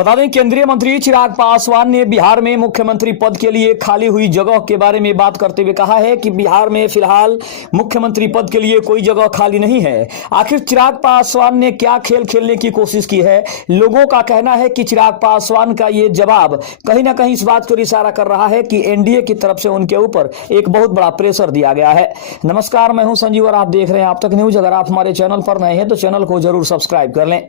बता दें, केंद्रीय मंत्री चिराग पासवान ने बिहार में मुख्यमंत्री पद के लिए खाली हुई जगह के बारे में बात करते हुए कहा है कि बिहार में फिलहाल मुख्यमंत्री पद के लिए कोई जगह खाली नहीं है। आखिर चिराग पासवान ने क्या खेल खेलने की कोशिश की है? लोगों का कहना है कि चिराग पासवान का ये जवाब कहीं ना कहीं इस बात को इशारा कर रहा है कि एनडीए की तरफ से उनके ऊपर एक बहुत बड़ा प्रेशर दिया गया है। नमस्कार, मैं हूं संजीव और आप देख रहे हैं आप तक न्यूज। अगर आप हमारे चैनल पर नए हैं तो चैनल को जरूर सब्सक्राइब कर लें।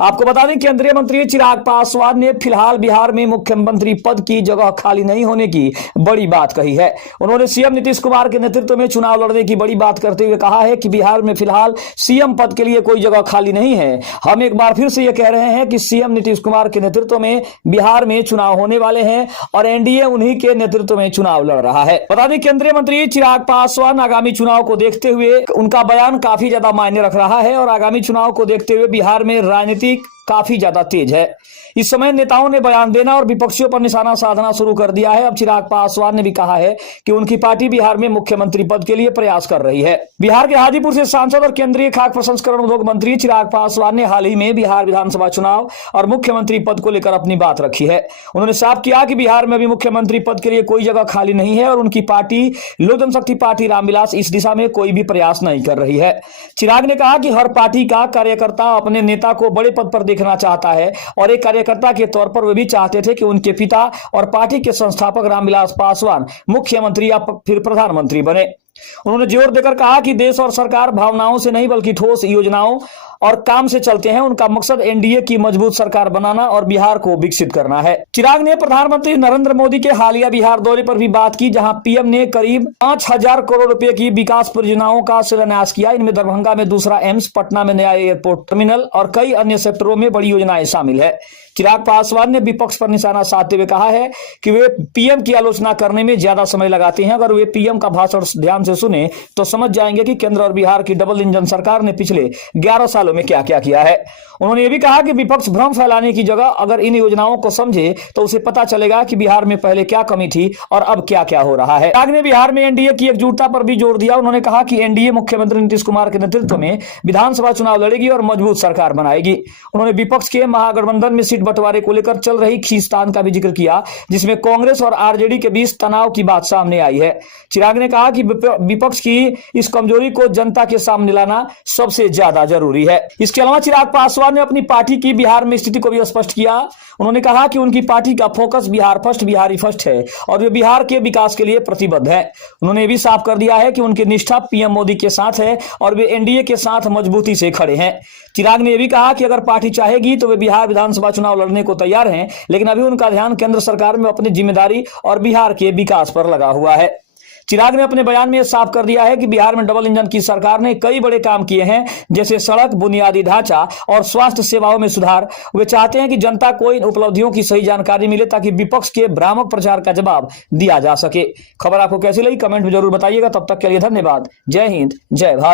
आपको बता दें, केंद्रीय मंत्री चिराग पासवान ने फिलहाल बिहार में मुख्यमंत्री पद की जगह खाली नहीं होने की बड़ी बात कही है। उन्होंने सीएम नीतीश कुमार के नेतृत्व में चुनाव लड़ने की बड़ी बात करते हुए कहा है कि बिहार में फिलहाल सीएम पद के लिए कोई जगह खाली नहीं है। हम एक बार फिर से यह कह रहे हैं कि सीएम नीतीश कुमार के नेतृत्व में बिहार में चुनाव होने वाले हैं और एनडीए उन्हीं के नेतृत्व में चुनाव लड़ रहा है। बता दें, केंद्रीय मंत्री चिराग पासवान आगामी चुनाव को देखते हुए उनका बयान काफी ज्यादा मायने रख रहा है और आगामी चुनाव को देखते हुए बिहार में राजनीति काफी ज्यादा तेज है। इस समय नेताओं ने बयान देना और विपक्षियों पर निशाना साधना शुरू कर दिया है। अब चिराग पासवान ने भी कहा है कि उनकी पार्टी बिहार में मुख्यमंत्री पद के लिए प्रयास कर रही है। बिहार के हाजीपुर से सांसद और केंद्रीय खाद्य प्रसंस्करण उद्योग मंत्री चिराग पासवान ने हाल ही में बिहार विधानसभा चुनाव और मुख्यमंत्री पद को लेकर अपनी बात रखी है। उन्होंने साफ किया कि बिहार में भी मुख्यमंत्री पद के लिए कोई जगह खाली नहीं है और उनकी पार्टी लोक जनशक्ति पार्टी रामविलास इस दिशा में कोई भी प्रयास नहीं कर रही है। चिराग ने कहा कि हर पार्टी का कार्यकर्ता अपने नेता को बड़े पद पर देखना चाहता है और एक कार्यकर्ता के तौर पर वे भी चाहते थे कि उनके पिता और पार्टी के संस्थापक रामविलास पासवान मुख्यमंत्री या फिर प्रधानमंत्री बने। उन्होंने जोर देकर कहा कि देश और सरकार भावनाओं से नहीं बल्कि ठोस योजनाओं और काम से चलते हैं। उनका मकसद एनडीए की मजबूत सरकार बनाना और बिहार को विकसित करना है। चिराग ने प्रधानमंत्री नरेंद्र मोदी के हालिया बिहार दौरे पर भी बात की, जहां पीएम ने करीब 5,000 करोड़ रुपए की विकास परियोजनाओं का शिलान्यास किया। इनमें दरभंगा में दूसरा एम्स, पटना में नया एयरपोर्ट टर्मिनल और कई अन्य सेक्टरों में बड़ी योजनाएं शामिल है। चिराग पासवान ने विपक्ष पर निशाना साधते हुए कहा है कि वे पीएम की आलोचना करने में ज्यादा समय लगाते हैं। अगर वे पीएम का भाषण ध्यान से सुने तो समझ जाएंगे कि केंद्र और बिहार की डबल इंजन सरकार ने पिछले 11 सालों में क्या क्या किया है। उन्होंने ये भी कहा कि विपक्ष भ्रम फैलाने की जगह अगर इन योजनाओं को समझे तो उसे पता चलेगा कि बिहार में पहले क्या कमी थी और अब क्या क्या हो रहा है। चिराग ने बिहार में एनडीए की एकजुटता पर भी जोर दिया। उन्होंने कहा कि एनडीए मुख्यमंत्री नीतीश कुमार के नेतृत्व में विधानसभा चुनाव लड़ेगी और मजबूत सरकार बनाएगी। उन्होंने विपक्ष के महागठबंधन में सीट बंटवारे को लेकर चल रही खींचतान का भी जिक्र किया, जिसमें कांग्रेस और आरजेडी के बीच तनाव की बात सामने आई है। चिराग ने कहा कि विपक्ष की इस कमजोरी को जनता के सामने लाना सबसे ज्यादा जरूरी है। इसके अलावा चिराग पासवान ने अपनी पार्टी की बिहार में स्थिति को भी स्पष्ट किया। उन्होंने कहा कि उनकी पार्टी का focus Bihar first, Bihari first है और वे बिहार के विकास के लिए प्रतिबद्ध है। उन्होंने भी साफ कर दिया है कि उनकी निष्ठा पीएम मोदी के साथ है और वे एनडीए के साथ मजबूती से खड़े हैं। चिराग ने यह भी कहा कि अगर पार्टी चाहेगी तो वे बिहार विधानसभा चुनाव लड़ने को तैयार हैं, लेकिन अभी उनका ध्यान केंद्र सरकार में अपनी जिम्मेदारी और बिहार के विकास पर लगा हुआ है। चिराग ने अपने बयान में साफ कर दिया है कि बिहार में डबल इंजन की सरकार ने कई बड़े काम किए हैं, जैसे सड़क, बुनियादी ढांचा और स्वास्थ्य सेवाओं में सुधार। वे चाहते हैं कि जनता को इन उपलब्धियों की सही जानकारी मिले ताकि विपक्ष के भ्रामक प्रचार का जवाब दिया जा सके। खबर आपको कैसी लगी कमेंट में जरूर बताइएगा। तब तक के लिए धन्यवाद। जय हिंद, जय भारत।